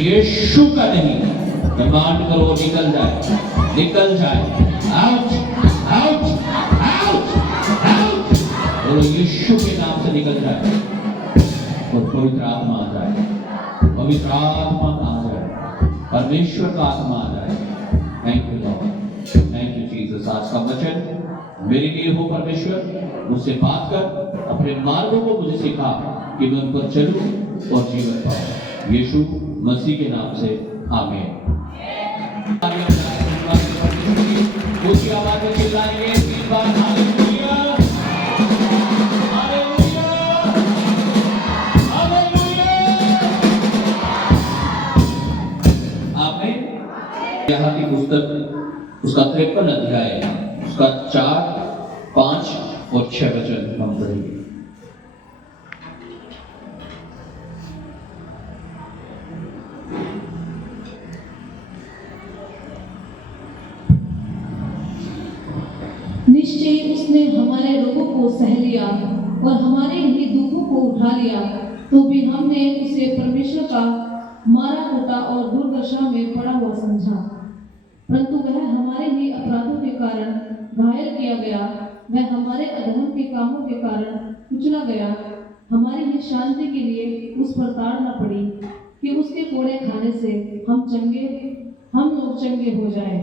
यीशु का नहीं, कमांड करो निकल जाए, निकल जाए, आउट आउट आउट आउट, और यीशु के नाम से निकल जाए और पवित्र आत्मा आ जाए, पवित्र आत्मा आ जाए, परमेश्वर का आत्मा आ जाए। Thank you Lord, thank you Jesus. आज का वचन मेरे लिए हो परमेश्वर, मुझसे बात कर, अपने मार्गों को मुझे सिखा कि मैं उन पर चलूं और जीवन पाऊं। यीशु मसीह के नाम से आमीन। उसकी आवाज में चिल्लाएंगे 3 बार हालेलुया, हालेलुया, हालेलुया। आमीन। यहाँ की पुस्तक उसका 53 अध्याय, उसका 4, 5 और 6 वचन हम पढ़ेंगे। निश्चय उसने हमारे रोगों को सह लिया और हमारे ही दुखों को उठा लिया, तो भी हमने उसे परमेश्वर का मारा कूटा और दुर्दशा में पड़ा हुआ समझा। परंतु वह हमारे ही अपराधों के कारण घायल किया गया, वह हमारे अधर्म के कामों के कारण कुचला गया। हमारी ही शांति के लिए उस पर ताड़ना पड़ी कि उसके कोड़े खाने से हम लोग चंगे हो जाएं।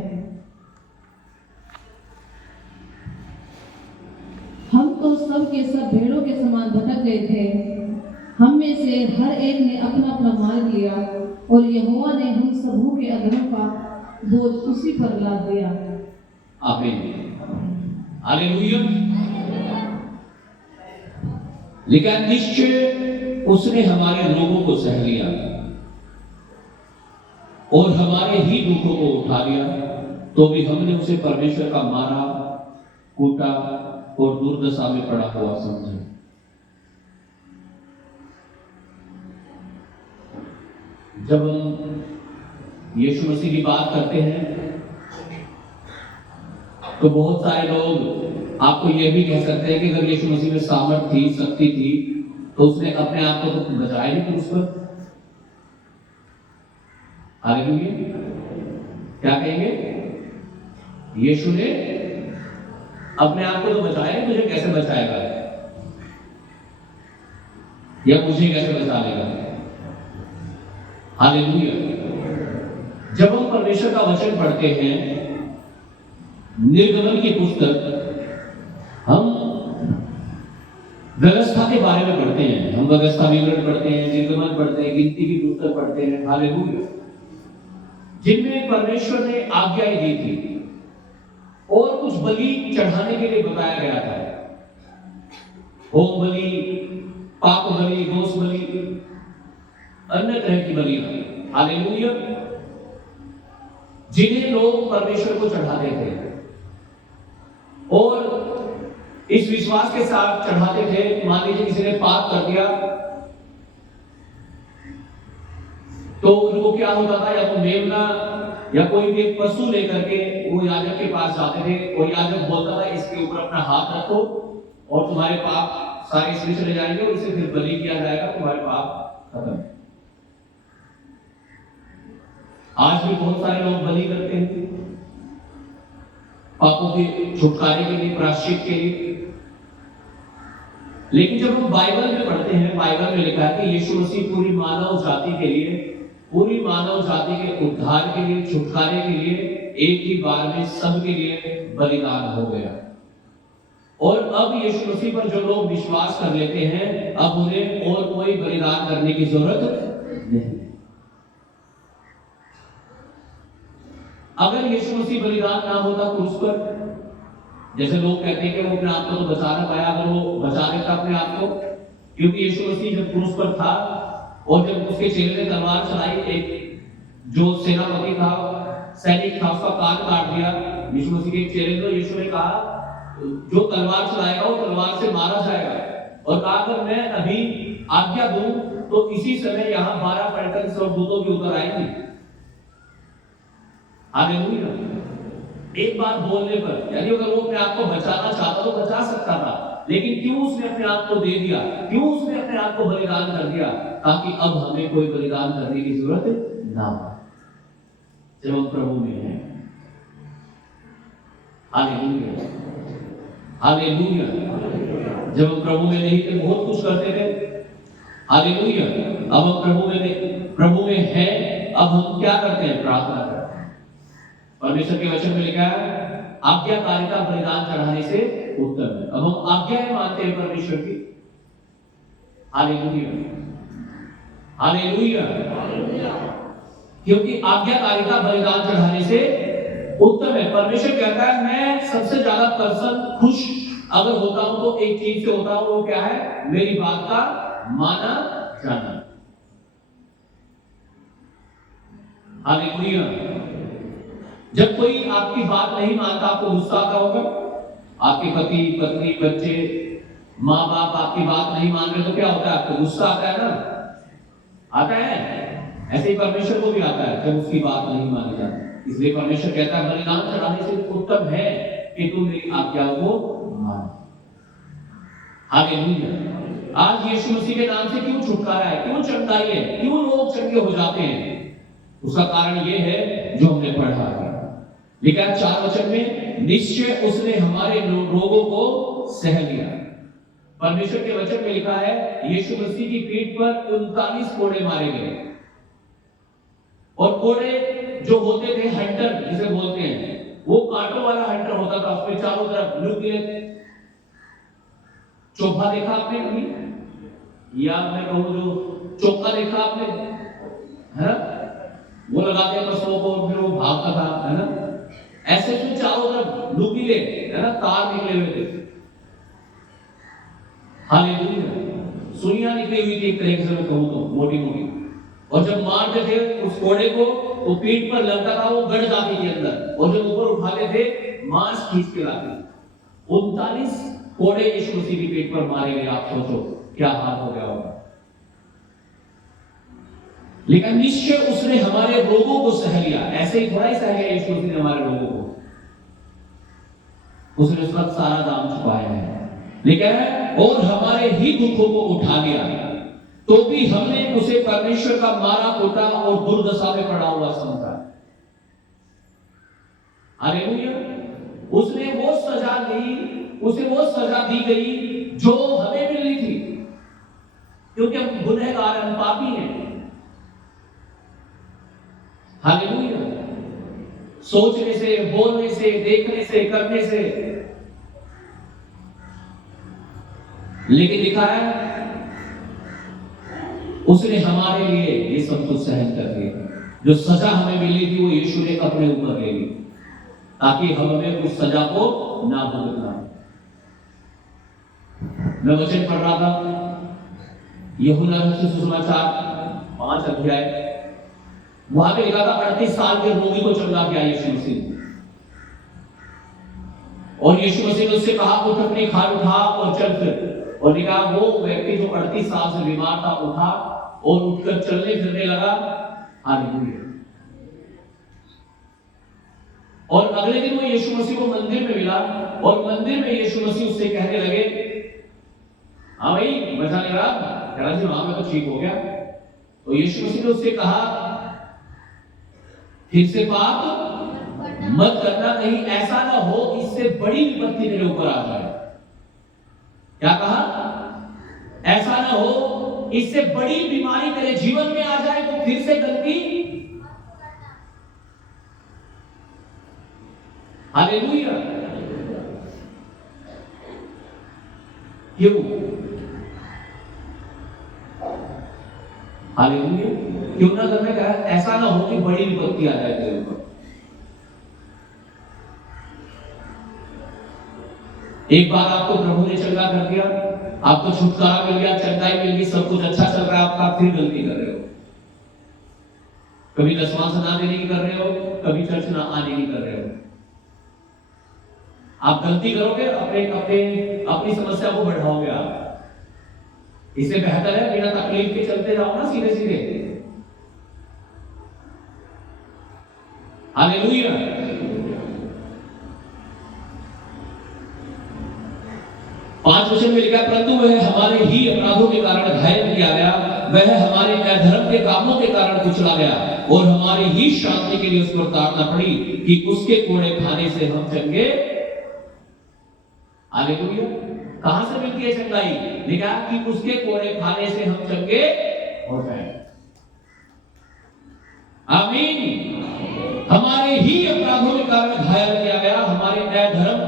हम तो सब के सब भेड़ों के समान भटक गए थे, हम में से हर एक ने अपना अपना मार्ग लिया, और यहोवा ने हम सबों के अधर्म का बोझ उसी पर लाद दिया। आमीन, हालेलुया। लेकिन निश्चय उसने हमारे रोगों को सह लिया और हमारे ही दुखों को उठा लिया, तो भी हमने उसे परमेश्वर का मारा कूटा और दुर्दशा में पड़ा हुआ समझा। जब हम यीशु मसीह की बात करते हैं तो बहुत सारे लोग आपको यह भी कह सकते हैं कि अगर यीशु मसीह में सामर्थ थी, शक्ति थी, तो उसने अपने आप को तो बचाया नहीं क्रूस पर। हालेलुया। क्या कहेंगे? यीशु ने अपने आप को तो बचाया, मुझे कैसे बचाएगा या मुझे कैसे बचा लेगा? हालेलुया। जब हम परमेश्वर का वचन पढ़ते हैं, निर्गमन की पुस्तक, हम व्यवस्था के बारे में पढ़ते हैं, हम व्यवस्था विवरण पढ़ते हैं, निर्गमन पढ़ते हैं, गिनती की पुस्तक पढ़ते हैं, हालेलुया, जिनमें परमेश्वर ने आज्ञाएं दी थी और कुछ बलि चढ़ाने के लिए बताया गया था। होम बलि, पाप बलि, दोष बलि, अन्य तरह की बलि, हालेलुया, जिन्हें लोग परमेश्वर को चढ़ाते थे और इस विश्वास के साथ चढ़ाते थे। मान लीजिए किसी ने पाप कर दिया तो उनको क्या होता था, या तो मेमना या कोई भी एक पशु लेकर के वो याजक के पास जाते थे और याजक बोलता था इसके ऊपर अपना हाथ रखो और तुम्हारे पाप सारे इसमें चले जाएंगे और इसे फिर बलि किया जाएगा, तुम्हारे पाप खत्म। आज भी बहुत सारे लोग बलि करते हैं पापों के छुटकारे के लिए, प्रायश्चित के लिए। लेकिन जब हम बाइबल में पढ़ते हैं, बाइबल में लिखा है कि यीशु मसीह पूरी मानव जाति के लिए, पूरी मानव जाति के उद्धार के लिए, छुटकारे के लिए एक ही बार में सबके लिए बलिदान हो गया। और अब यीशु मसीह पर जो लोग विश्वास कर लेते हैं, अब उन्हें और कोई बलिदान करने की जरूरत नहीं। अगर यीशु मसीह बलिदान ना होता क्रूस पर, जैसे लोग कहते हैं कि वो अपने आप को तो बचा ना पाया, अगर वो बचा लेता अपने आप को, क्योंकि यीशु मसीह जब क्रूस पर था और जब उसके चेहरे ने तलवार चलाई, एक जो सेनापति था, सैनिक था, उसका कान काट दिया यीशु मसीह के चेहरे को। यीशु ने कहा जो तलवार चलाएगा वो तलवार से मारा जाएगा, और कहा अगर मैं अभी आज्ञा दूं तो इसी समय यहाँ 12 पलटन स्वर्गदूतों की उतर आएंगी। हालेलुया। एक बात बोलने पर, यानी अगर वो अपने आप को बचाना चाहता तो बचा सकता था, लेकिन क्यों उसने अपने आप को दे दिया, क्यों उसने अपने आप को बलिदान कर दिया? ताकि अब हमें कोई बलिदान करने की जरूरत नाम जब हम प्रभु में हैं। Hallelujah, hallelujah. जब हम प्रभु में नहीं थे बहुत कुछ करते थे। हालेलुया। अब हम प्रभु में हैं, अब हम क्या करते हैं? प्रार्थना करते हैं। परमेश्वर के वचन में लिखा है आज्ञाकारिता बलिदान चढ़ाने से उत्तम है। अब हम आज्ञाएं मानते हैं परमेश्वर की। Hallelujah, hallelujah. क्योंकि आज्ञाकारिता बलिदान चढ़ाने से उत्तम है। परमेश्वर कहता है मैं सबसे ज्यादा प्रसन्न खुश अगर होता हूं तो एक चीज से होता हूं, वो क्या है? मेरी बात का माना जाना। हालेलुया। जब कोई आपकी बात नहीं मानता आपको गुस्सा आता होगा। आपके पति पत्नी बच्चे माँ बाप आपकी बात नहीं मान रहे तो क्या होता है? आपको गुस्सा आता है ना? आता है। ऐसे ही परमेश्वर को भी आता है जब उसकी बात नहीं मानी जाती। इसलिए परमेश्वर कहता है बलिदान चढ़ाने से उत्तम है कि तुम मेरी आज्ञाओं को मानो। हालेलुया। आज यीशु मसीह के नाम से क्यों छुटकारा है, क्यों चंगाई है, क्यों लोग चंगे हो जाते हैं? उसका कारण यह है जो हमने पढ़ा है। लिखा है 4 वचन में, निश्चय उसने हमारे रोगों को सह लिया। परमेश्वर के वचन में लिखा है यीशु मसीह की पीठ पर 39 कोड़े मारे गए। और कोड़े जो होते थे हंटर जिसे बोलते हैं, वो कांटों वाला हंटर होता था, उसमें चारों तरफ नुकीले। चोखा देखा आपने कभी? या मैं कहूं जो चौका देखा आपने, है ना? वो लगाते पशुओं को फिर वो भागता था, है ना? ऐसे तो चारों तरफ नुकीले, है ना, तार निकले हुए थे। हालेलुया। सुइयां निकली हुई थी एक तरह से मैं कहूं तो, मोटी मोटी। और जब मारते थे उस कोड़े को तो पीठ पर लगता था, वो गड़ जाती थी अंदर। और जब ऊपर उठाते थे मांस खींच के लाते। 39 कोड़े यीशु मसीह की पीठ पर मारे गए। आप सोचो क्या हाल हो गया होगा। लेकिन निश्चय उसने हमारे रोगों को सह लिया। ऐसे ही थोड़ा ही सह लिया यीशु मसीह ने हमारे रोगों को, उसने उसका सारा दाम चुकाया है। लेकिन और हमारे ही दुखों को उठा लिया, तो भी हमने उसे परमेश्वर का मारा कूटा और दुर्दशा में पड़ा हुआ समझा। हालेलुया। उसने वो सजा दी, उसे वो सजा दी गई जो हमें मिलनी थी, क्योंकि हम गुनहगार, हम पापी हैं। हालेलुया। सोचने से, बोलने से, देखने से, करने से। लेकिन लिखा है उसने हमारे लिए ये सब कुछ सहन कर दिया। जो सजा हमें मिली थी वो यीशु ने अपने ऊपर ले ली, ताकि हमें उस सजा को ना भुगतना। मैं वचन पढ़ रहा था यूहन्ना रचित सुसमाचार 5 अध्याय, वहां पे लिखा था 38 साल के रोगी को चंगा किया यीशु मसीह। और यीशु मसीह ने उससे कहा उठ अपनी खाट उठा और चल फिर। और लिखा वो व्यक्ति जो 38 साल से बीमार था उठा और उठकर चलने फिरने लगा। हालेलुया। और अगले दिन वो यीशु मसीह को मंदिर में मिला और मंदिर में यीशु मसीह उससे कहने लगे, हाँ भाई मजा नहीं रहा? कह जी हाँ मैं तो ठीक हो गया। तो यीशु मसीह ने उससे कहा फिर से पाप मत करना, कहीं ऐसा ना हो इससे बड़ी विपत्ति तेरे ऊपर आ जाए। क्या कहा? ऐसा ना हो इससे बड़ी बीमारी तेरे जीवन में आ जाए तो फिर से गलती। हालेलुया। क्यों? हालेलुया। क्यों ना करने का? ऐसा ना हो कि बड़ी विपत्ति आ जाए तेरे ऊपर। एक बार आपको प्रभु ने चंगा कर दिया, आपको छुटकारा मिल गया, चंगाई मिल गई, सब कुछ अच्छा चल रहा है, आप फिर गलती कर रहे हो। कभी दसवां ना देने की कर रहे हो, कभी चर्च ना आने की कर रहे हो। आप गलती करोगे, अपनी समस्या को बढ़ाओगे आप। इससे बेहतर है बिना तकलीफ के चलते जाओ ना, सीधे सीधे। हालेलुया। पांच वचन में लिखा, परंतु वह हमारे ही अपराधों के कारण घायल किया गया, वह हमारे अधर्म के कामों के कारण कुचला गया। और हमारी ही शांति के लिए उसको ताड़ना पड़ी कि उसके कोड़े खाने से हम चंगे। हालेलुया। कहां से मिलती है चंगाई? लिखा कि उसके कोड़े खाने से हम चंगे हो जाए। आमीन। हमारे ही अपराधों के कारण घायल किया गया, हमारे अधर्म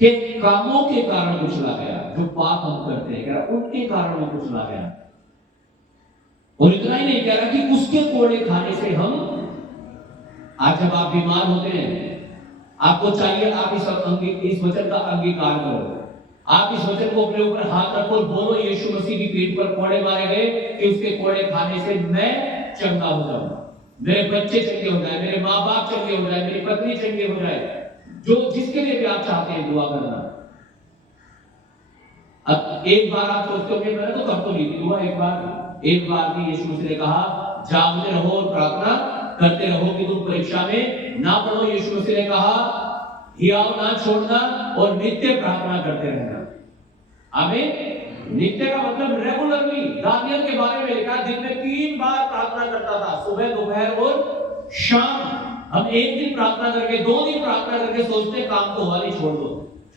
के कामों के कारण कुचला गया। जो पाप हम करते हैं उनके कारण वो कुचला गया। और इतना ही नहीं कह रहा कि उसके कोड़े खाने से हम। आज जब आप बीमार होते हैं, आपको चाहिए आप इस वचन का अंगीकार करो। आप इस वचन को अपने ऊपर हाथ रखो और बोलो, यीशु मसीह की पीठ पर कोड़े मारे गए कि उसके कोड़े खाने से मैं चंगा हो जाऊं, मेरे बच्चे चंगे हो जाए, मेरे माँ बाप चंगे हो जाए, मेरी पत्नी चंगे हो जाए। जो जिसके लिए भी आप चाहते हैं दुआ करना। अब एक बार आप सोचते होंगे मैंने तो कर तो ली थी दुआ एक बार भी यीशु मसीह ने कहा जागते रहो और प्रार्थना करते रहो कि तुम परीक्षा में ना पड़ो। यीशु मसीह ने कहा हियाव ना छोड़ना और नित्य प्रार्थना करते रहना। आमीन। नित्य का मतलब रेगुलरली। दानियल के बारे में लिखा दिन में 3 बार प्रार्थना करता था, सुबह दोपहर और शाम। हम एक दिन प्रार्थना करके 2 दिन प्रार्थना करके सोचते काम तो वाली छोड़ दो।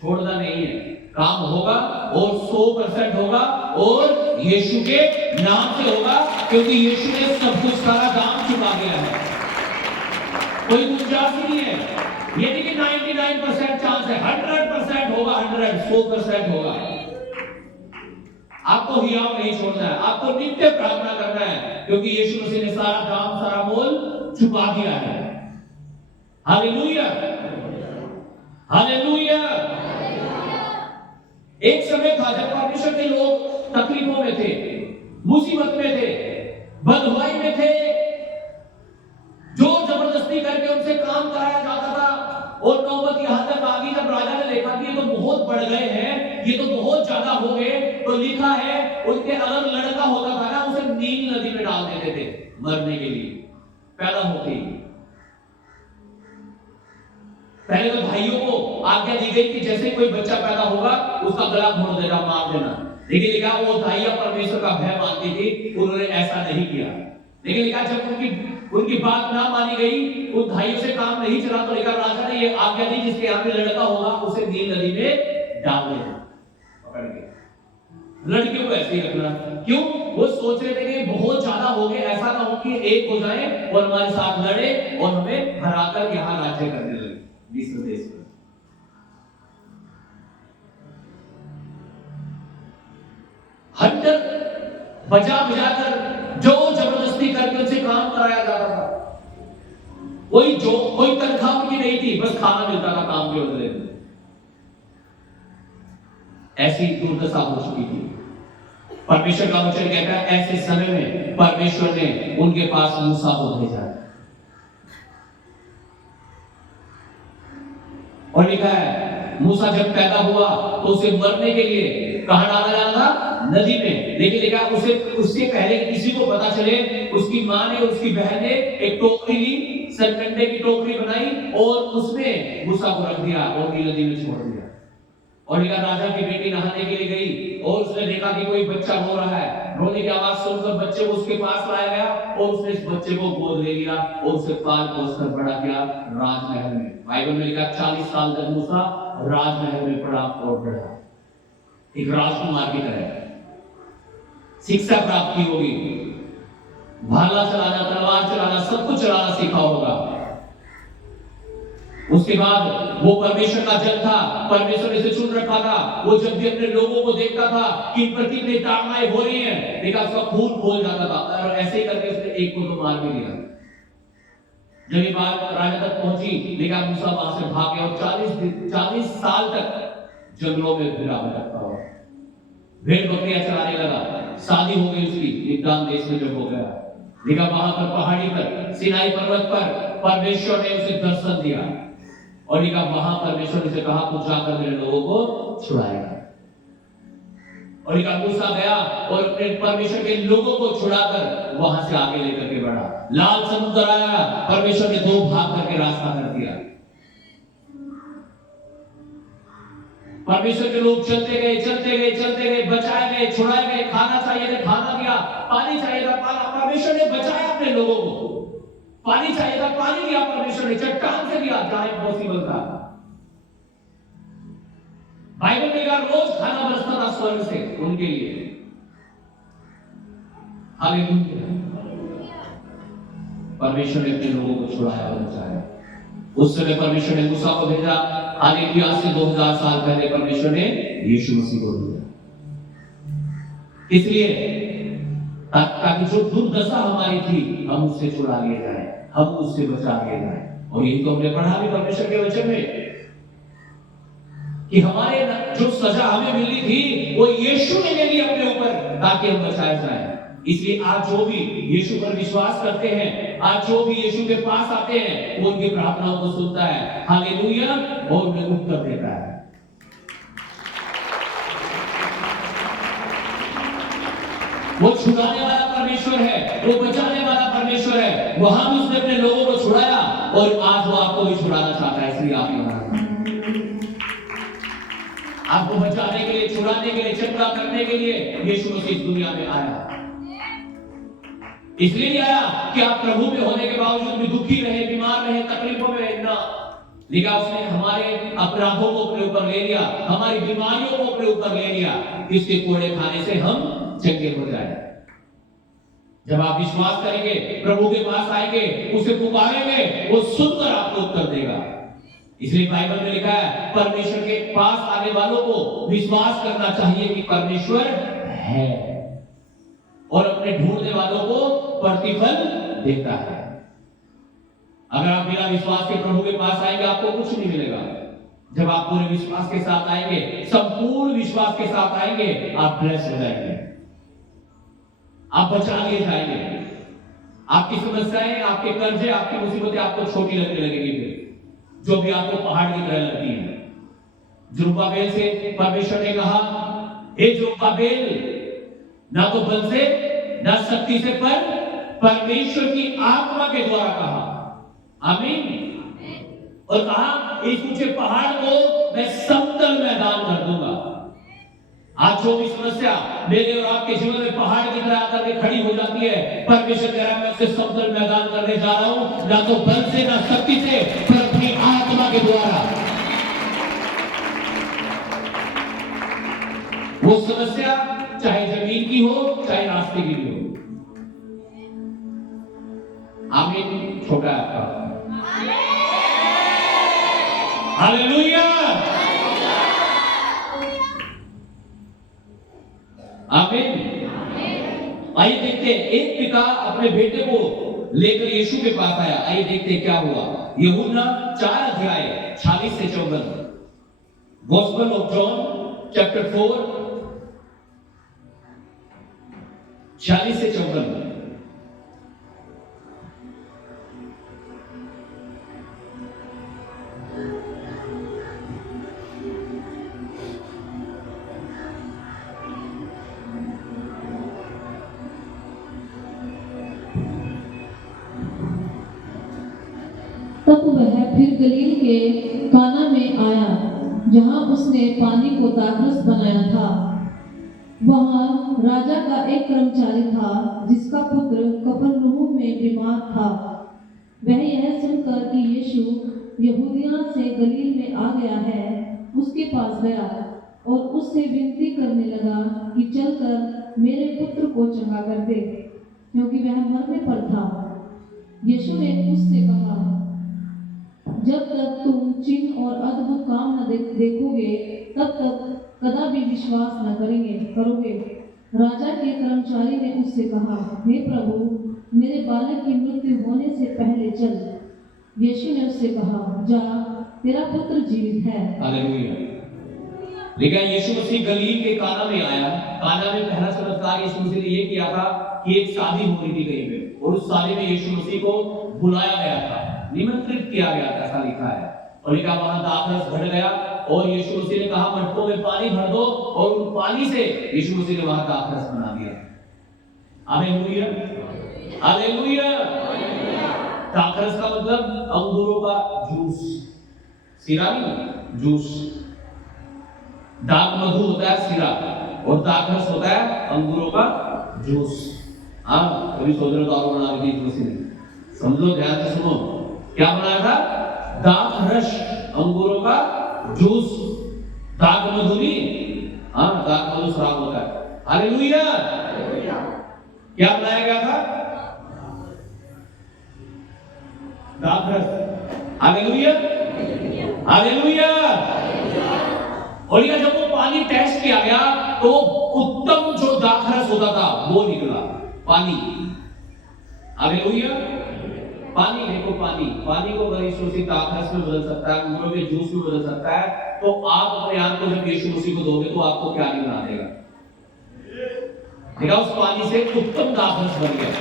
छोड़ना नहीं है, काम होगा और 100% होगा और यीशु के नाम से होगा, क्योंकि यीशु ने सब कुछ सारा दाम चुका दिया है। कोई गुंजाइश नहीं है। ये नहीं कि 99% चांस है, 100% होगा, 100% होगा। आपको हियाव नहीं छोड़ना है, आपको नित्य प्रार्थना करना है, क्योंकि यीशु मसीह ने सारा दाम सारा मोल चुका दिया है। Hallelujah, hallelujah. एक समय था जब परमेश्वर के लोग तकलीफों में थे, मुसीबत में थे, बदवाई में थे, जोर जबरदस्ती करके उनसे काम कराया जाता था। और नौबत यहां तक आ गई जब राजा ने देखा कि ये तो बहुत बढ़ गए हैं, ये तो बहुत ज्यादा हो गए, तो लिखा है उनके अगर लड़का होता था ना उसे नील नदी में डाल देते थे मरने के लिए पैदा होते ही। पहले तो भाइयों को आज्ञा दी गई कि जैसे कोई बच्चा पैदा होगा उसका गला घोट देना, मार देना। लेकिन लिखा वो धाइयां परमेश्वर का भय मानती थी, उन्होंने ऐसा नहीं किया। लेकिन लिखा जब उनकी बात ना मानी गई, उन भाइयों से काम नहीं चला, तो लिखा राजा ने ये आज्ञा दी जिसके यहाँ पे लड़का होगा उसे नील नदी में डाल देना पकड़ के। लड़कियों को ऐसे ही रखना। क्यों? वो सोच रहे थे कि बहुत ज्यादा हो गए, ऐसा ना हो कि एक हो जाए और हमारे साथ लड़े और हमें हराकर यहाँ राज्य करने लगे विश्व देश में। हंटर बजा बजाकर जोर जबरदस्ती करके उनसे काम कराया जाता था। कोई तनख्वाह उनकी नहीं थी, बस खाना मिलता था काम के बदले में। ऐसी दुर्दशा हो चुकी थी। परमेश्वर का वचन कहता है ऐसे समय में परमेश्वर ने उनके पास मूसा को भेजा और लिखा है मूसा जब पैदा हुआ तो उसे मरने के लिए कहां डाला जाना था? नदी में। लेकिन लिखा उससे पहले किसी को पता चले, उसकी मां ने उसकी बहन ने एक टोकरी ली, सरकंडे की टोकरी बनाई और उसमें मूसा को रख दिया और नदी में छोड़ दिया। और लिखा राजा की बेटी नहाने के लिए गई और उसने देखा कि कोई बच्चा रो रहा है। रोने की आवाज सुनकर बच्चे को उसके पास लाया गया और उसने इस बच्चे को गोद ले लिया और उसे पाल पोस कर बड़ा किया राजमहल में। बाइबल में लिखा 40 साल तक मूसा राजमहल में पड़ा और बढ़ा, एक राजकुमार की तरह शिक्षा प्राप्त की होगी, भाला चलाना, तलवार चलाना, सब कुछ चलाना सीखा होगा। उसके बाद वो परमेश्वर का जन था, परमेश्वर ने इसे चुन रखा था। वो जब भी अपने लोगों को देखता था कि इन पर कितनी ताड़नाएं हो रही हैं, देखा उसका खून खोल जाता था और ऐसे ही करके उसने एक को तो मार भी दिया। जब ये बात राजा तक पहुंची, लेकिन मूसा वहां से भाग गया और 40 साल तक जंगलों में फिरा भटकता हुआ भेड़ बकरियां चलाने लगा। शादी हो गई उसकी मिद्यान देश में जब हो गया, लेकिन वहां पर पहाड़ी पर सिनाई पर्वत पर परमेश्वर ने उसे दर्शन दिया और लिखा वहां परमेश्वर ने कहा तू जाकर मेरे लोगों को छुड़ाएगा। और लिखा मूसा गया और अपने परमेश्वर के लोगों को छुड़ाकर वहां से आगे लेकर के बढ़ा। लाल समुद्र आया, परमेश्वर ने 2 भाग करके रास्ता कर दिया। परमेश्वर के लोग चलते गए, बचाए गए, छुड़ाए गए। खाना चाहिए था, खाना दिया, पानी चाहिए था, पानी। परमेश्वर ने बचाया अपने लोगों को। पानी चाहिए था, पानी दिया परमेश्वर ने, चट्टान से दिया जहां इम्पॉसिबल था। बाइबल में कहा रोज खाना बरसता था स्वर्ग से उनके लिए। हालेलुया। परमेश्वर ने अपने लोगों को छुड़ाया और बचाया। उस समय परमेश्वर ने मूसा को भेजा। हालेलुया। आज से 2000 साल पहले परमेश्वर ने यीशु मसीह को भेजा, इसलिए ताकि जो दुर्दशा हमारी थी हम उससे छुड़ा लिए जाए, हम उससे बचा लिए जाए। और यही तो हमने पढ़ा भी परमेश्वर के वचन में कि हमारे जो सजा हमें मिलनी थी वो यीशु ने ले ली अपने ऊपर ताकि हम बचाए जाए। इसलिए आज जो भी यीशु पर विश्वास करते हैं, आज जो भी यीशु के पास आते हैं, वो उनकी प्रार्थनाओं को सुनता है। हालेलुया। और उन्हें उत्तर देता है। वो छुड़ाने वाला परमेश्वर है, वो बचाने वाला परमेश्वर है। वहां भी उसने अपने लोगों को छुड़ाया और आज वो आपको भी छुड़ाना चाहता है। इसलिए आप यहाँ आपको बचाने के लिए, छुड़ाने के लिए, चंगा करने के लिए यीशु मसीह इस दुनिया में आया। इसलिए नहीं आया कि आप प्रभु में होने के बावजूद भी दुखी रहे, बीमार रहे, तकलीफों में रहे, ना। लेकिन उसने हमारे अपराधों को अपने ऊपर ले लिया, हमारी बीमारियों को अपने ऊपर ले लिया, इसके कोड़े खाने से हम चंगे हो जाए। जब आप विश्वास करेंगे, प्रभु के पास आएंगे, उसे पुकारेंगे, वो सुनकर आपको उत्तर देगा। इसलिए बाइबल में लिखा है परमेश्वर के पास आने वालों को विश्वास करना चाहिए कि परमेश्वर है और अपने ढूंढने वालों को प्रतिफल देता है। अगर आप बिना विश्वास के प्रभु के पास आएंगे आपको कुछ नहीं मिलेगा। जब आप पूरे विश्वास के साथ आएंगे, संपूर्ण विश्वास के साथ आएंगे, आप ब्लेस हो जाएंगे, आप बचा लिए जाएंगे। आपकी समस्याएं, आपके कर्जे, आपकी मुसीबतें आपको छोटी लगने लगेगी। फिर जो भी आपको पहाड़ की तरह लगती है। जुरुब्बाबेल से परमेश्वर ने कहा, हे जुरुब्बाबेल, ना तो बल से ना शक्ति से, पर परमेश्वर की आत्मा के द्वारा कहा। आमीन। और कहा इस ऊंचे पहाड़ को मैं समतल मैदान कर दूंगा। आज जो भी समस्या मेरे और आपके जीवन में पहाड़ की तरह आकर के खड़ी हो जाती है, परमेश्वर कह रहा है मैं उसे समतल मैदान करने जा रहा हूं, ना तो बल से ना शक्ति से, पर अपनी आत्मा के द्वारा। वो समस्या चाहे जमीन की हो, चाहे रास्ते की भी हो। आमीन। छोटा है आपका। हालेलुया। आमीन। आइए देखते हैं, एक पिता अपने बेटे को लेकर यीशु के पास आया। आइए देखते हैं क्या हुआ। यूहन्ना 4 अध्याय 46 से 54। गॉस्पेल ऑफ जॉन चैप्टर 4 46 से 54। तब वह फिर गलील के काना में आया, जहां उसने पानी को दाखरस बनाया था। वहां राजा का एक कर्मचारी था जिसका पुत्र कफरनहूम में बीमार था। वह यह सुनकर कि यीशु यहूदिया से गलील में आ गया है, उसके पास गया और उससे विनती करने लगा कि चलकर मेरे पुत्र को चंगा कर दे, क्योंकि वह मरने पर था। यीशु ने उससे कहा, जब तक तुम चिन्ह और अद्भुत काम न देखोगे, तब तक कदापि विश्वास न करोगे। राजा के कर्मचारी ने उससे कहा, हे प्रभु, मेरे बालक की मृत्यु होने से पहले चल। यीशु ने उससे कहा, जा, तेरा पुत्र जीवित है। हालेलुया। लेकिन यीशु मसीह गलील के काना में आया। काना में पहला चमत्कार यीशु मसीह ने यह किया था कि एक शादी हो रही थी कहीं पे, और उस शादी में यीशु मसीह को बुलाया गया था, निमंत्रित किया गया था, ऐसा लिखा है। और लिखा वहां दाखरस घट गया और यीशु मसीह ने कहा मटकों में पानी भर दो, और उन पानी से यीशु मसीह ने वहां दाखरस बना दिया। हालेलुया। हालेलुया। दाखरस का मतलब अंगूरों का जूस, सिरा नहीं, जूस। दाक मधु होता है सिरा और दाखरस होता है अंगूरों का जूस। हाँ, कभी सोच रहे हो दारू बना दी यीशु मसीह ने। समझो, ध्यान से सुनो, क्या बनाया था? दाख रस, अंगूरों का जूस, दाख मधुनी। हाँ, दाख मधु शराब होता है। हालेलुया। क्या बनाया गया था? दाख रस। Hallelujah, hallelujah. और ये जब वो पानी टेस्ट किया गया तो उत्तम जो दाखरस होता था वो निकला, पानी। हालेलुया। पानी देखो, पानी को अगर यीशु मसीह दाखरस में बदल सकता है, अंगूरों के जूस में बदल सकता है, तो आप अपने आप को जब यीशु मसीह को दोगे तो आपको क्या नहीं बना देगा? देखा, उस पानी से उत्तम दाखरस बन गया।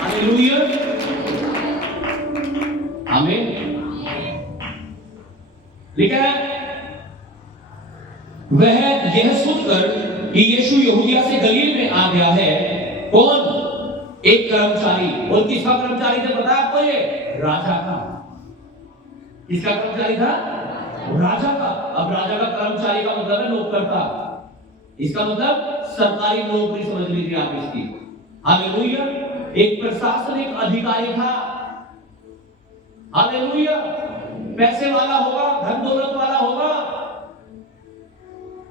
हालेलुया, आमीन। लिखा है, वह यह सुनकर कि यीशु यहूदिया से गलील में आ गया है। कौन? एक कर्मचारी। और किसका कर्मचारी था पता है आपको? ये राजा का। किसका कर्मचारी था? राजा का। अब राजा का कर्मचारी का मतलब है नौकर का। इसका मतलब सरकारी नौकरी समझ लीजिए आप इसकी। हालेलुया। एक प्रशासनिक अधिकारी था। हालेलुया। पैसे वाला होगा, धन दौलत वाला होगा।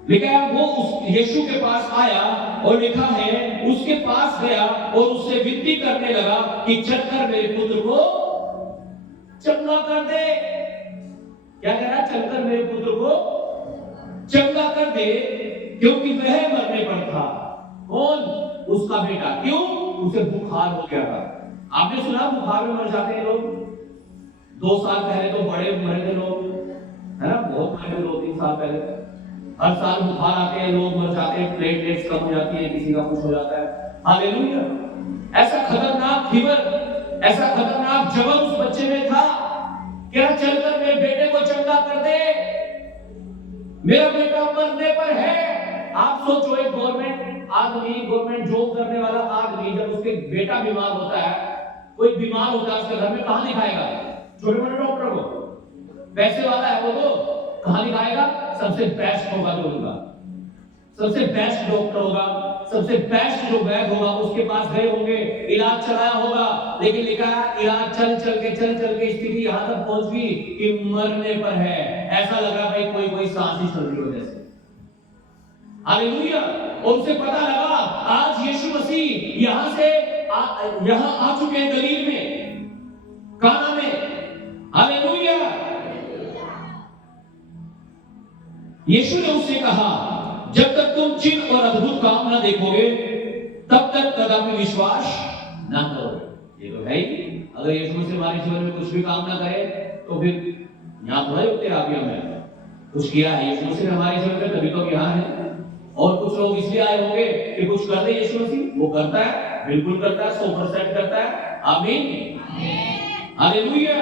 लिखा है वो उस यीशु के पास आया और लिखा है उसके पास गया और उससे विनती करने लगा कि चलकर मेरे पुत्र को चंगा कर दे। क्या कह रहा? चलकर मेरे पुत्र को चंगा कर दे, क्योंकि वह मरने पर था। कौन? उसका बेटा। क्यों? उसे बुखार हो गया था। आपने सुना बुखार में मर जाते हैं लोग? 2 साल पहले तो बड़े मरे थे लोग, है ना? बहुत मरे थे 2-3 साल पहले। हर साल बुखार आते हैं, लोग मर जाते हैं, प्लेटलेट्स कम हो जाती है, किसी का कुछ हो जाता है। हालेलुया। ऐसा खतरनाक फीवर, ऐसा खतरनाक जलन उस बच्चे में था। क्या चलकर मेरे बेटे को चंगा कर दे, मेरा बेटा मरने पर है। आप सोचो, एक गवर्नमेंट आदमी, गवर्नमेंट जॉब करने वाला आदमी, जब उसके बेटा बीमार होता है, कोई बीमार होता है, उसके घर में कहां दिखाएगा? छोटे मोटे डॉक्टर को। पैसे वाला है वो तो कहां दिखाएगा? सबसे बेस्ट होगा जो होगा, सबसे बेस्ट डॉक्टर होगा, सबसे बेस्ट जो वैद्य होगा उसके पास गए होंगे, इलाज चलाया होगा। लेकिन लिखा है इलाज चल चल के स्थिति यहां तक पहुंच गई कि मरने पर है। ऐसा लगा भाई कोई सांस ही चल रही हो जैसे। हालेलुया। और उसे पता लगा आज यीशु मसीह यहां आ चुके हैं गलील में, काना में। हालेलुया। यीशु ने उससे कहा, जब तक तुम चिन्ह और अद्भुत काम न देखोगे तब तक कदापि विश्वास न करोगे। ये तो है ही। अगर यीशु मसीह हमारे जीवन में कुछ भी काम ना करे तो फिर यहां थोड़ा होते आप में कुछ किया है यीशु मसीह ने हमारे जीवन में, तभी तो यहां है। और कुछ लोग इसलिए आए होंगे कि कुछ कर दे यीशु मसीह, वो करता है, बिल्कुल करता है, 100% करता है। आमीन, हालेलुया।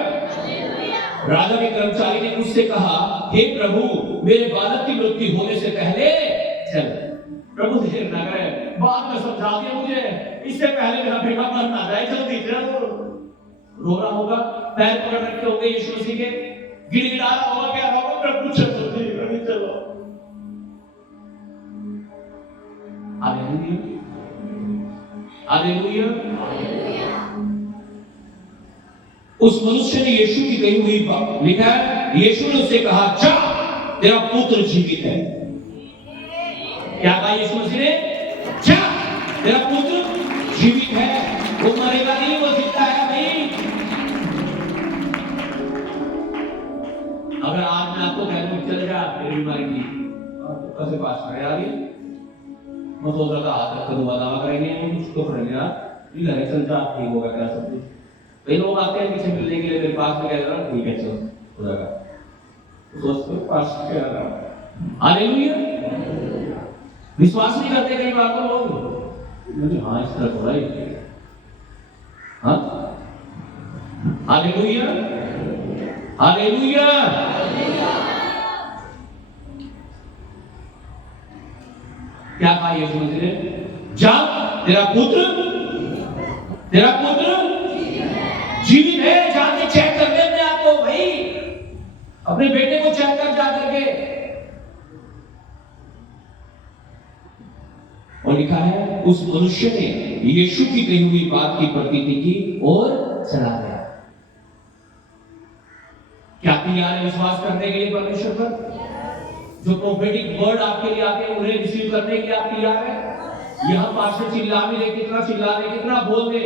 राजा के कर्मचारी ने उससे कहा, हे प्रभु, मेरे बालक की मृत्यु होने से पहले चल। प्रभु देर न करे, बाद में समझा दिया मुझे, इससे पहले मेरा बेटा मर ना जाए, जल्दी चलो। रो रहा होगा, पैर पकड़ रखे होंगे यीशु मसीह के, गिड़गिड़ा रहा होगा, क्या रहा होगा? प्रभु चलो, चलो। Hallelujah, hallelujah. उस मनुष्य ने यीशु की कही हुई बात, लिखा है यीशु ने उससे कहा, जा, तेरा पुत्र जीवित है। क्या कहा यीशु मसीह ने? जा, तेरा पुत्र जीवित है। वो मरेगा नहीं, वो जिंदा है भाई। अगर आज मैं आपको कह दूं चल जा तेरी बीमारी की, तो कैसे पास करें? यार मैं सोच रहा था हाथ रख कर दावा करेंगे, कुछ तो करेंगे यार, ठीक है चल जा, ठीक होगा क्या सब कुछ। कई लोग आते हैं पीछे मिलने के लिए, मेरे पास में कह रहा ठीक है चलो हो जाएगा, दोस्तों पास कह रहा हूं। हालेलुया। विश्वास नहीं करते कई बार तो लोग, मुझे हाँ इस तरह हो रहा है। हाँ, हालेलुया, हालेलुया। क्या कहा यीशु मसीह ने? जा, तेरा पुत्र जीवित है। जाके चेक कर ले अपने आप को भाई, अपने बेटे को चेक कर जा करके। और लिखा है उस मनुष्य ने यीशु की कही हुई बात की प्रतीति की और चला गया। क्या तैयार है विश्वास करने के लिए परमेश्वर पर? जो प्रोफेटिक वर्ड आपके लिए आते हैं उन्हें रिसीव करने के लिए आप तैयार है? यह पास्टर चिल्ला भी ले, कितना चिल्ला दे, कितना बोल दे,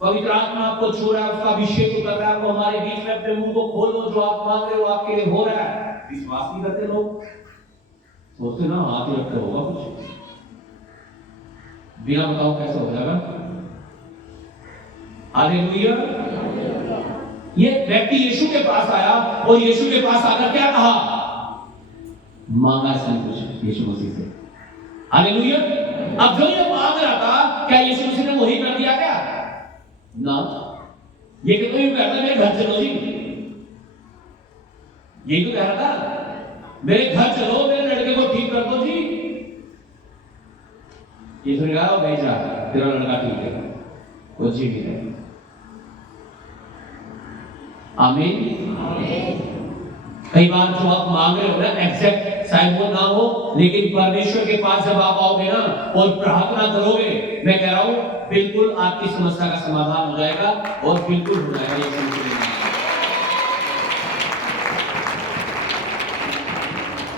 पवित्र आत्मा आपको छू रहा है, उसका अभिषेक तो कर रहा है, वो हमारे बीच में अपने मुंह को खोलो, जो आप मांग रहे हो आपके लिए हो रहा है। विश्वास नहीं करते लोग, सोचते ना हाथ रखते होगा कुछ, बिना बताओ कैसे हो जाएगा। हालेलुया। ये व्यक्ति यीशु के पास आया और यीशु के पास आकर क्या कहा? मांगा सब कुछ यीशु मसीह से। हालेलुया। अब जो ये मांग रहा था, क्या यीशु मसीह ने वही कर दिया क्या? ना, ये तो यूं कहता मेरे घर चलो जी, यही तो कह रहा था, मेरे घर चलो, मेरे लड़के को ठीक कर दो जी। ये सुन रहा हो भाई जा, तेरा लड़का ठीक है, वो जीवित है। आमीन। कई बार जो आप मांग रहे हो ना, एग्जैक्ट शायद वो ना हो, लेकिन परमेश्वर के पास जब आप आओगे ना और प्रार्थना करोगे, मैं कह रहा हूं बिल्कुल आपकी समस्या का समाधान हो जाएगा और बिल्कुल हो जाएगा। ये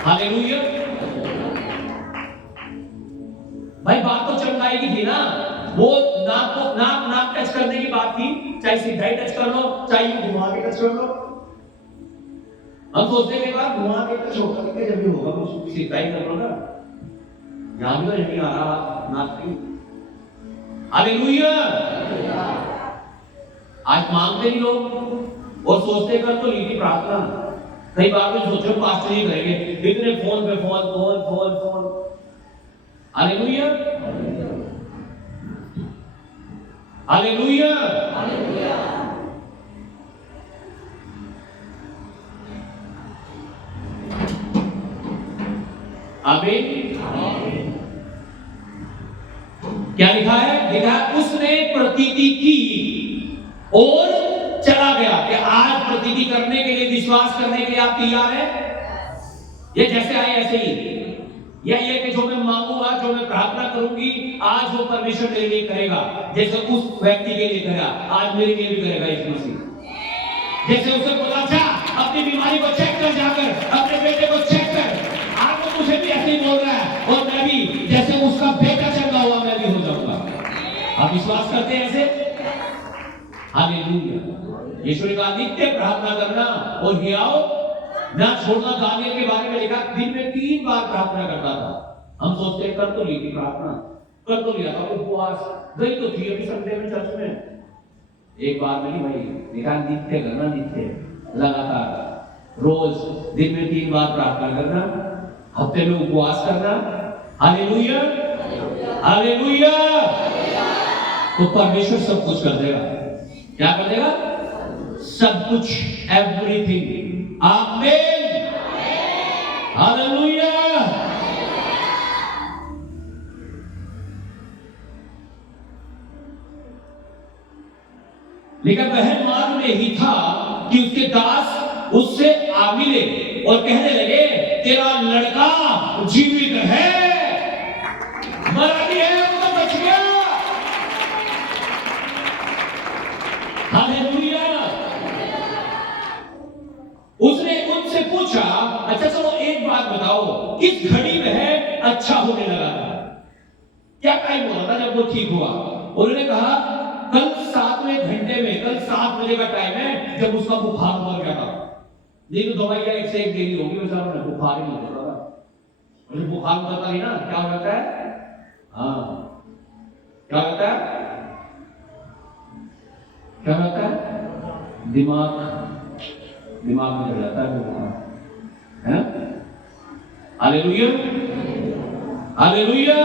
हालेलुया। भाई बात तो चमकाई की थी ना, वो नाक को नाक टच करने की बात थी, चाहे सीधा ही टच कर लो, चाहे घुमा के टच कर लो। हम सोचते के बाद घुमा के टच होगा कि जब भी होगा कुछ सीधा ही कर लो ना, यहां भी तो नहीं आ रहा नाक की। हालेलुया। आज मांगते ही लोग और सोचते कर तो ली थी प्रार्थना। कई बार तो सोचो पास्टर ही करेंगे, इतने फोन पे phone phone phone phone. Hallelujah. Hallelujah. आमीन। क्या लिखा है? लिखा है उसने प्रतीति की और चला गया। क्या आज प्रतीति करने के लिए, विश्वास करने के लिए आप तैयार हैं? ये जैसे आए ऐसे ही, या ये कि जो मैं मांगूंगा, जो मैं प्रार्थना करूंगी, आज वो परमेश्वर मेरे लिए करेगा, जैसे उस व्यक्ति के लिए करेगा, आज मेरे लिए भी करेगा यीशु मसीह। जैसे उसे बोला जा अपनी बीमारी को चेक कर, जाकर अपने बेटे को चेक कर, आज वो मुझे भी ऐसे ही बोल रहा है और मैं भी जैसे उसका बेटा चंगा हुआ मैं भी हो जाऊंगा। आप विश्वास करते हैं ऐसे? हालेलुया। यीशु ने कहा नित्य प्रार्थना करना और हियाव ना छोड़ना। दानियल के बारे में लिखा दिन में 3 बार प्रार्थना करता था। हम सोचते कर तो ली थी प्रार्थना, कर तो लिया था, उपवास गई तो थी अभी संडे में चर्च में, एक बार मिली भाई, लिखा नित्य करना, नित्य लगातार रोज दिन में 3 बार प्रार्थना करना, हफ्ते में उपवास करना। हालेलुया। हालेलुया। तो परमेश्वर सब कुछ कर देगा। क्या कर देगा? सब कुछ, एवरीथिंग। आमीन। हालेलुया। लेकिन वह मार्ग में ही था कि उसके दास उससे आ मिले और कहने लगे तेरा लड़का जीवित है, मरा नहीं है, वो तो बच गया। हालेलुया। उसने उनसे पूछा अच्छा चलो एक बात बताओ, किस घड़ी में है अच्छा होने लगा था? क्या टाइम हुआ था जब वो ठीक हुआ? उन्होंने कहा कल 7वें घंटे में, कल 7 बजे का टाइम है जब उसका बुखार उतर गया था। नहीं तो दवाइयां एक से एक देनी होगी, बेचारा बुखार ही नहीं होता था। मुझे बुखार उतरता नहीं ना, क्या हो जाता है? हाँ क्या होता है? क्या होता है? दिमाग में चढ़ जाता है बुखार, है ना? हालेलुया। हालेलुया।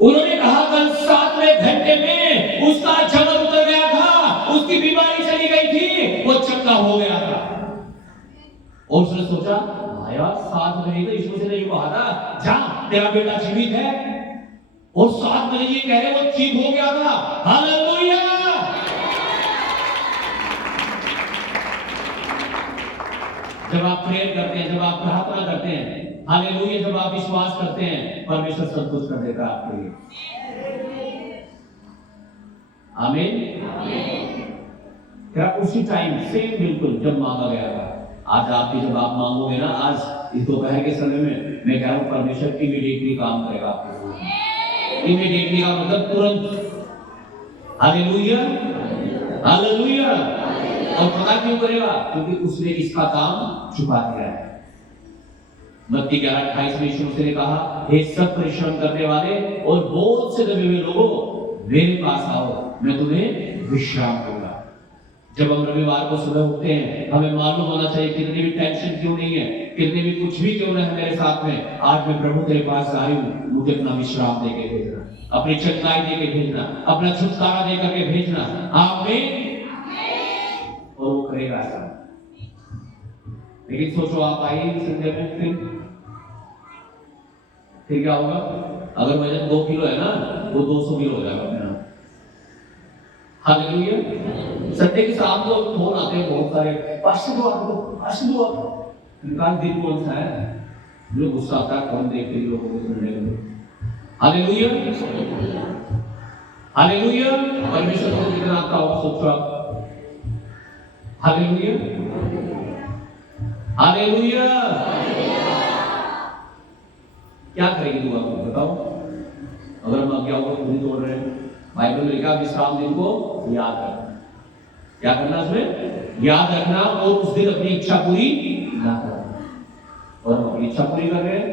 उन्होंने कहा कल 7वें घंटे में उसका जबर उतर गया था, उसकी बीमारी चली गई थी, वो चंगा हो गया था। और उसने सोचा यार 7 बजे तो यीशु ने ये कहा था जा तेरा बेटा जीवित है, और 7 बजे ये कह रहे वो ठीक हो गया था। हालेलुया। जब आप प्रेयर करते हैं, जब आप प्रार्थना करते हैं, हालेलुया। जब आप विश्वास करते हैं परमेश्वर सब कुछ कर देता है आपके लिए। आमीन। क्या उसी टाइम सेम बिल्कुल जब मांगा गया था, आज आपकी जब आप मांगोगे ना, आज इस दोपहर के समय में मैं कह रहा हूं परमेश्वर इमीडिएटली काम करेगा आपके। इमीडिएटली का मतलब तुरंत। Hallelujah, hallelujah. और पता क्यों करेगा? क्योंकि उसने इसका काम छुपा दिया है। मत्ती 11:28 में यीशु मसीह ने कहा, हे सब परिश्रम करने वाले और बोझ से दबे हुए लोगों, मेरे पास आओ, मैं तुम्हें विश्राम दूंगा। जब हम रविवार को सुबह उठते हैं, हमें मालूम होना चाहिए कितनी भी टेंशन क्यों नहीं है, कितनी भी कुछ भी क्यों नहीं है मेरे साथ में, आज मैं प्रभु तेरे पास आई हूं, मुझे अपना विश्राम देके भेजना, अपनी चंगाई देके भेजना, अपना छुटकारा दे करके भेजना। आमीन। और वो करेगा ऐसा। लेकिन सोचो आप आइए संडे में, फिर क्या होगा? अगर वजन 2 किलो है ना, वो 200 किलो हो जाएगा अपने आप। हालेलुया। संडे की शाम को फोन आते हैं बहुत सारे, आशीर्वाद इनका दिन कौन सा है, जो गुस्सा आता है कौन देखते हैं लोगों को संडे में। Hallelujah, hallelujah. परमेश्वर को कितना आता होगा सोचो आप। Hallelujah, hallelujah. क्या करेगी दुआ को बताओ? अगर हम आज्ञाओं को पूरी तोड़ रहे हैं, बाइबल में लिखा विश्राम दिन को याद रखना। क्या करना उसमें? याद रखना। और उस दिन अपनी इच्छा पूरी ना करना। और हम अपनी इच्छा पूरी कर रहे हैं।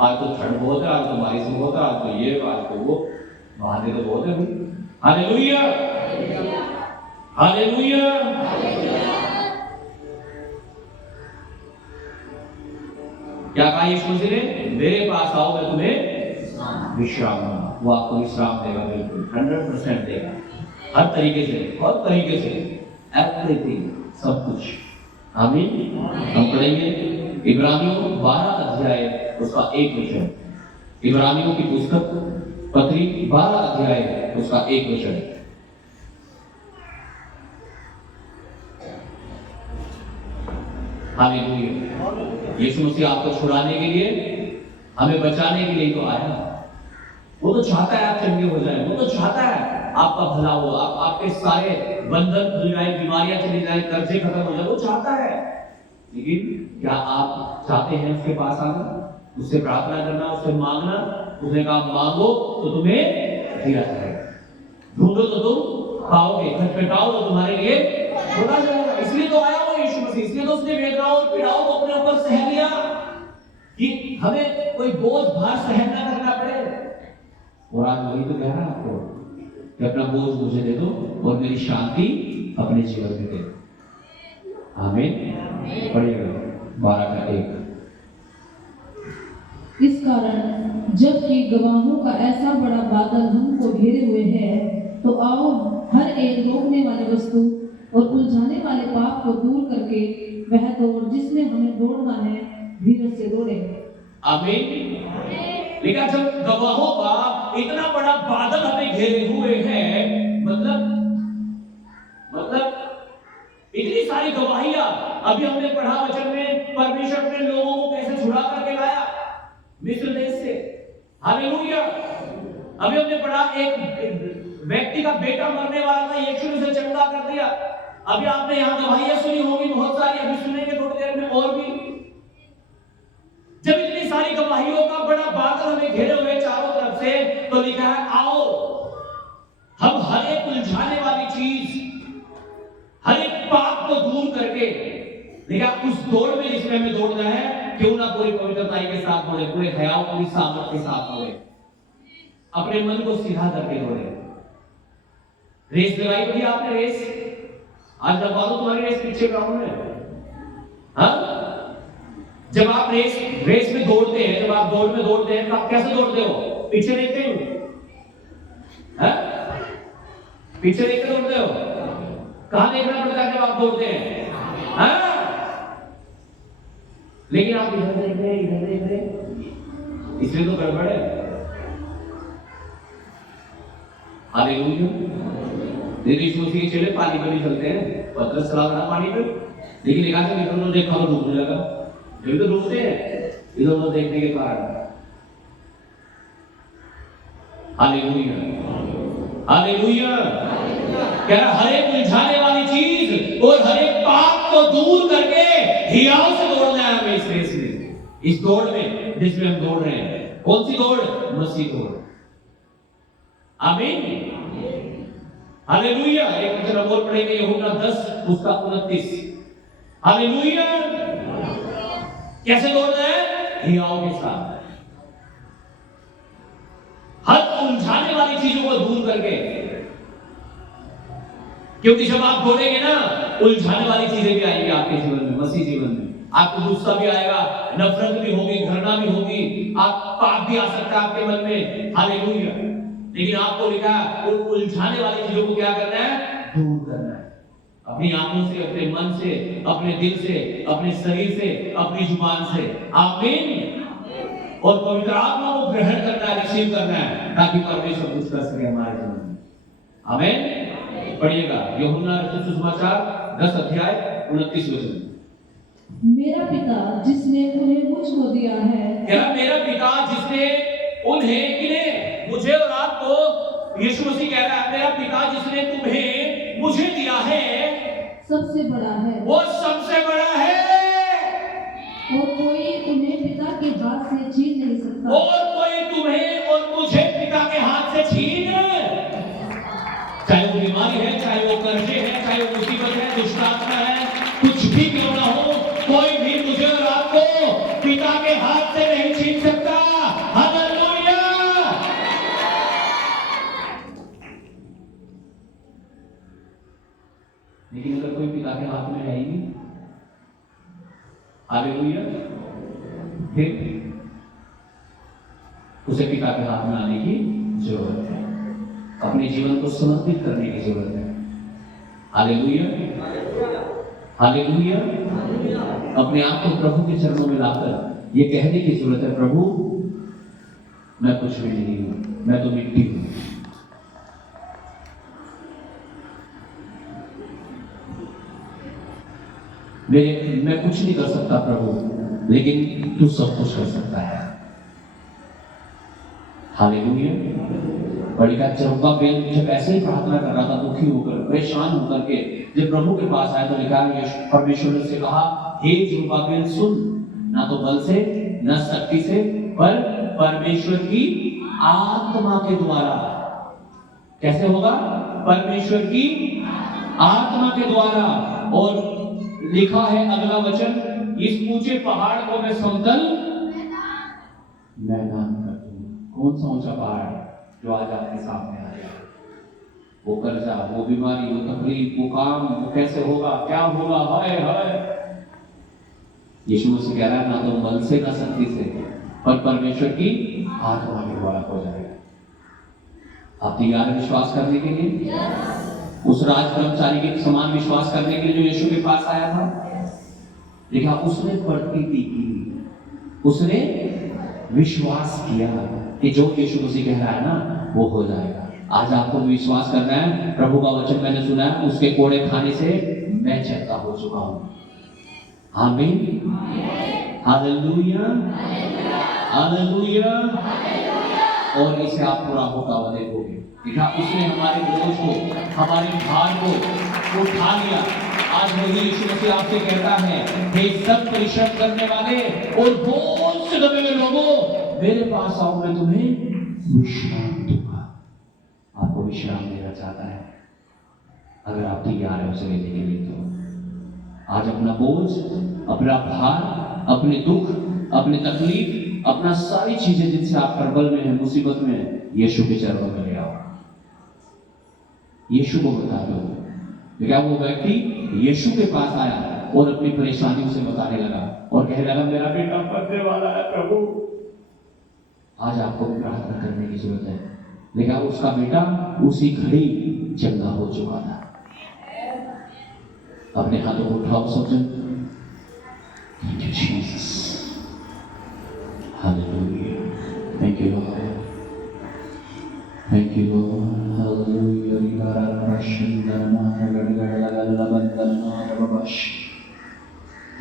आज तो ठंड बहुत है, आज तो बारिश बहुत है, आज तो ये, आज तो वो, बहाने तो बहुत है। Hallelujah, hallelujah. क्या कहा यीशु मसीह ने? मेरे पास आओ, मैं तुम्हें विश्राम दूंगा। वो आपको विश्राम देगा, बिल्कुल 100% देगा, हर तरीके से, हर तरीके से, एवरीथिंग, सब कुछ। आमीन। हम पढ़ेंगे इब्रानियों 12 अध्याय उसका 1 वचन। इब्रानियों की पुस्तक पत्री 12 अध्याय उसका 1 वचन। हालेलुया। यीशु मसीह आपको छुड़ाने के लिए, हमें बचाने के लिए तो आया। वो तो चाहता है आप चंगे हो जाए, वो तो चाहता है आपका भला हो, आपके सारे बंधन खुल जाए, बीमारियां चली जाए, कर्जे खत्म हो जाए, वो चाहता है। लेकिन क्या आप चाहते हैं उसके पास आना, उससे प्रार्थना करना, उससे मांगना? उसने कहा मांगो तो तुम्हें दिया जाएगा, ढूंढो तो तुम पाओगे, खटखटाओ तो तुम्हारे लिए खोला जाएगा। इसलिए तो आया वो यीशु मसीह, इसलिए तो उसने वेदनाओं और पीड़ाओं को अपने ऊपर सह लिया कि हमें कोई बोझ भार सहन ना करना पड़े। और आज वही तो कह रहा है आपको कि अपना बोझ मुझे दे दो और मेरी शांति अपने जीवन में दे दो। आमीन। पढ़िएगा 12:1। इस कारण जबकि गवाहों का ऐसा बड़ा बादल हमको घेरे हुए है, तो आओ हर एक रोकने वाली वस्तु और उलझाने वाले पाप को दूर करके वह दौड़ जिसमें हमें दौड़ना है, धीरज से दौड़े। आमीन। लेकिन जब गवाहों का इतना बड़ा बादल हमें घेरे हुए हैं, मतलब इतनी सारी गवाहियां। अभी हमने पढ़ा वचन में, परमेश्वर अपने लोगों को कैसे छुड़ा करके लाया मिस्र देश से। हालेलुया। अभी हमने पढ़ा एक व्यक्ति का बेटा मरने वाला था, यीशु ने उसे चंगा कर दिया। अभी आपने यहां गवाहियां सुनी होगी बहुत सारी, अभी सुनेंगे थोड़ी देर में और भी। जब इतनी सारी गवाहियों का बड़ा बादल हमें घेरे हुए चारों तरफ से, तो लिखा है आओ हम हर एक उलझाने वाली चीज, हर एक पाप को दूर करके, देखा उस दौड़ में जिसमें हमें दौड़ना है, क्यों ना पूरी पवित्रताई के साथ दौड़े, पूरे हयाव पूरी सामर्थ के साथ दौड़े, अपने मन को सीधा करके दौड़े। रेस लगाई थी आपने, रेस आज लगवा दो तुम्हारी रेस पीछे ग्राउंड में। हाँ, जब आप रेस में दौड़ते हैं, जब आप दौड़ में दौड़ते हैं, तो आप कैसे दौड़ते हो? पीछे देखते हो? पीछे देख के दौड़ते हो? कहां देखना पड़ता है जब आप दौड़ते हैं? लेकिन आप इधर देख रहे, इधर देख रहे, इसलिए तो गड़बड़ है। हालेलुया। यीशु मसीह के चले पानी पर नहीं चलते हैं, पत्थर चला रहा पानी पर, लेकिन एक आदमी निकल देखा और डूबने लगा। ये तो डूबते हैं, इधर उधर देखने के कारण। Hallelujah, hallelujah. कह रहा हर एक उलझाने वाली चीज और हर एक पाप को दूर करके हियाव से दौड़ना है हमें इस रेस में, इस दौड़ में जिसमें हम दौड़ रहे हैं। कौन सी दौड़? मसीह दौड़। आमीन, हालेलुया। एक वचन और पढ़ेंगे, यूहन्ना 10 उसका 29। हालेलुया। कैसे दौड़ना है? हियाव के साथ, हर उलझाने वाली चीजों को दूर करके। क्योंकि जब आप दौड़ेंगे ना, उलझाने वाली चीजें भी आएंगी आपके जीवन में, मसीह जीवन में। आपको गुस्सा भी आएगा, नफरत भी होगी, घृणा भी होगी, आप पाप भी आ सकता है आपके मन में। हालेलुया। लेकिन आपको लिखा उन उलझाने वाली चीजों को क्या करना है? दूर करना है। अपनी आंखों से, अपने मन से, अपने दिल से, अपने शरीर से, अपनी जुबान से। आमीन। और पवित्र आत्मा को ग्रहण करना है, रिसीव करना है, ताकि परमेश्वर कुछ कर सके हमारे जीवन में। आमीन। पढ़िएगा यूहन्ना सुसमाचार 10 अध्याय 29 वचन। मेरा पिता जिसने उन्हें मुझको दिया है, क्या मेरा पिता जिसने उन्हें, किन्हें? मुझे और आपको। यीशु मसीह कह रहा है मेरा पिता जिसने तुम्हें मुझे दिया है सबसे बड़ा है, वो सबसे बड़ा है, और कोई उन्हें पिता के हाथ से छीन नहीं सकता। और कोई तुम्हें और मुझे पिता के हाथ से छीन, चाहे वो बीमारी है, चाहे वो कर्जे है, चाहे वो मुसीबत है, दुष्टात्मा है, कुछ भी क्यों ना हो, कोई भी मुझे और आपको पिता के हाथ से नहीं छीन सकता। हालेलुया। लेकिन अगर कोई पिता के हाथ में है ही नहीं, हालेलुया, फिर उसे पिता के हाथ में आने की जरूरत है, अपने जीवन को समर्पित करने की जरूरत है। Hallelujah, hallelujah. अपने आप को प्रभु के चरणों में लाकर ये कहने की जरूरत है, प्रभु मैं कुछ भी नहीं हूं, मैं तो मिट्टी हूं। मैं कुछ नहीं कर सकता प्रभु, लेकिन तू सब कुछ कर सकता है। हालेलुया। बड़ीका जरुब्बाबेल जब ऐसे ही प्रार्थना कर रहा था, दुखी होकर, परेशान होकर के जब प्रभु के पास आया, तो लिखा है परमेश्वर ने उससे कहा, हे जरुब्बाबेल सुन, ना तो बल से न शक्ति से, पर परमेश्वर की आत्मा के द्वारा। कैसे होगा? परमेश्वर की आत्मा के द्वारा। और लिखा है अगला वचन, इस ऊंचे पहाड़ को मैं समतल मैदान कर दूं। कौन सा ऊंचा पहाड़ जो आज आपके सामने आ रहा है? वो कर्जा, वो बीमारी, वो तकलीफ, वो काम, वो कैसे होगा, क्या होगा, हाय हाय। यीशु मसीह कह रहा है, ना तो बल से ना शक्ति से, पर परमेश्वर की आत्मा के द्वारा हो जाएगा। आप तैयार हैं विश्वास करने के लिए? उस राज कर्मचारी के समान विश्वास करने के लिए जो यीशु के पास आया था? देखा, उसने प्रतीति की, उसने विश्वास किया कि जो यीशु मसीह कह रहा है ना, वो हो जाएगा। आज आपको विश्वास करना है, प्रभु का वचन मैंने सुना है, उसके कोड़े खाने से मैं चंगा हो चुका हूं। आमीन, हालेलुया, हालेलुया। और इसे आप पूरा होता हुआ देखोगे। देखा, उसने हमारे बोझ को, हमारे भार को उठा लिया। आज वही यीशु मसीह आपसे कहता है, हे सब परिश्रम करने वाले और बोझ से दबे हुए लोगों, मेरे पास आओ, मैं तुम्हें विश्राम दूंगा। आपको विश्राम देना चाहता है, अगर आप तैयार हैं उसे लेने के लिए। तो आज अपना बोझ, अपना भार, अपने दुख, अपने तकलीफ, अपना सारी चीजें जिनसे आप प्रबल में हैं, मुसीबत में हैं, यीशु के चरणों में ले आओ। यीशु को बता दो। क्या वो व्यक्ति यीशु के पास आया और अपनी परेशानी उसे बताने लगा और कहने लगा, मेरा बेटा मरने वाला है प्रभु। आज आपको प्रार्थना करने की जरूरत है। लेकिन उसका बेटा उसी घड़ी चंगा हो चुका था। अपने हाथों को उठाओ सब जन। Thank you Jesus, hallelujah, thank you Lord, thank you Lord, hallelujah.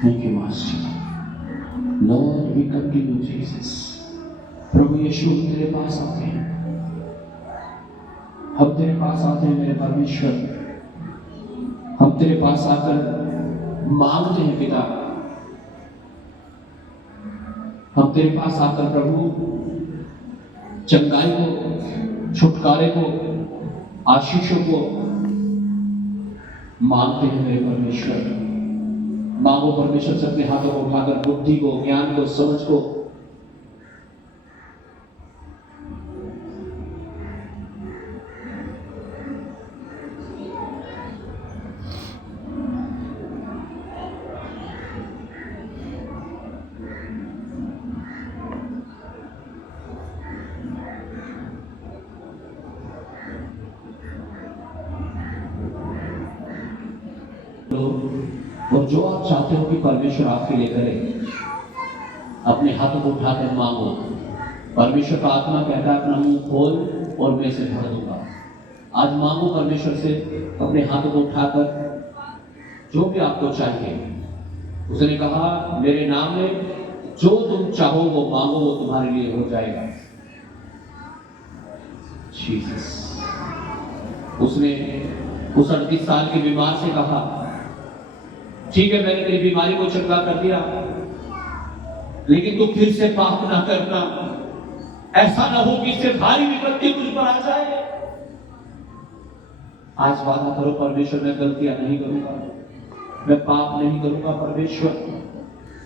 Thank you master, Lord we come to you Jesus. प्रभु यीशु तेरे पास आते हैं, हम तेरे पास आते हैं मेरे परमेश्वर। हम तेरे पास आकर मांगते हैं पिता, हम तेरे पास आकर प्रभु चंगाई को, छुटकारे को, आशीषों को मांगते हैं मेरे परमेश्वर। मांगो परमेश्वर से अपने हाथों को उठाकर बुद्धि को, ज्ञान को, समझ को। और जो आप चाहते हो कि परमेश्वर आपके लिए करे, अपने हाथों को उठाकर मांगो। परमेश्वर का आत्मा कहता है अपना मुंह खोल और मैं इसे भर दूंगा। आज मांगो परमेश्वर से अपने हाथों को उठाकर जो भी आपको चाहिए। उसने कहा मेरे नाम में जो तुम चाहो वो मांगो, वो तुम्हारे लिए हो जाएगा। जीसस। उसने उस 38 साल के बीमार से कहा ठीक है मैंने तेरी बीमारी को चंगा कर दिया, लेकिन तू फिर से पाप ना करना, ऐसा ना हो कि इससे भारी विपत्ति तुझ पर आ जाए। आज वादा करो परमेश्वर मैं गलतियां नहीं करूंगा, मैं पाप नहीं करूंगा परमेश्वर,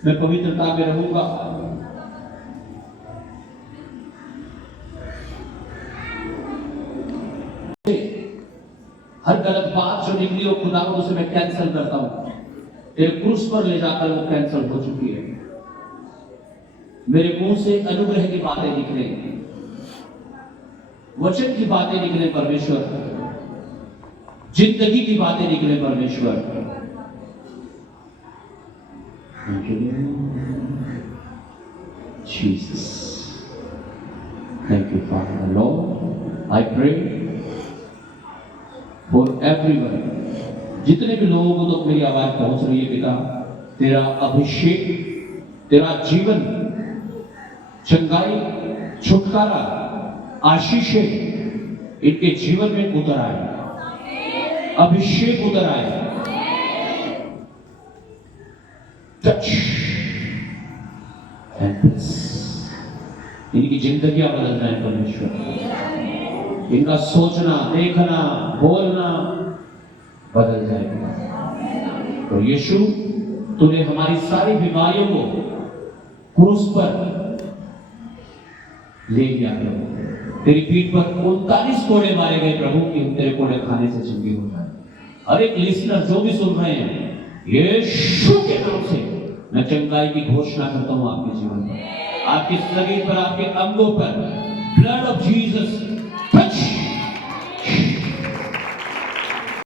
मैं पवित्रता में रहूंगा। हर गलत बात जो निकली हो खुदा को उसे मैं कैंसिल करता हूं। तेरे क्रूस पर ले जाकर वो कैंसिल हो चुकी है। मेरे मुंह से अनुग्रह की बातें निकले, वचन की बातें निकले परमेश्वर, जिंदगी की बातें निकले परमेश्वर। Jesus, thank you father. Lord I pray for everyone, जितने भी लोगों को तो मेरी आवाज पहुंच रही है पिता, तेरा अभिषेक, तेरा जीवन, चंगाई, छुटकारा, आशीषें इनके जीवन में उतर आए, अभिषेक उतर आए। टच एंड ब्लेस, इनकी जिंदगियां बदल जाए परमेश्वर, इनका सोचना, देखना, बोलना बदल जाएगा। तो यीशु तूने हमारी सारी बीमारियों को क्रूस पर ले लिया प्रभु। तेरी पीठ पर 39 कोड़े मारे गए प्रभु कि हम तेरे कोड़े खाने से चंगे हो जाए। हर एक लिसनर जो भी सुन रहे हैं, यीशु के नाम से मैं चंगाई की घोषणा करता हूं आपके जीवन में, आपके शरीर पर, आपके अंगों पर। Blood of Jesus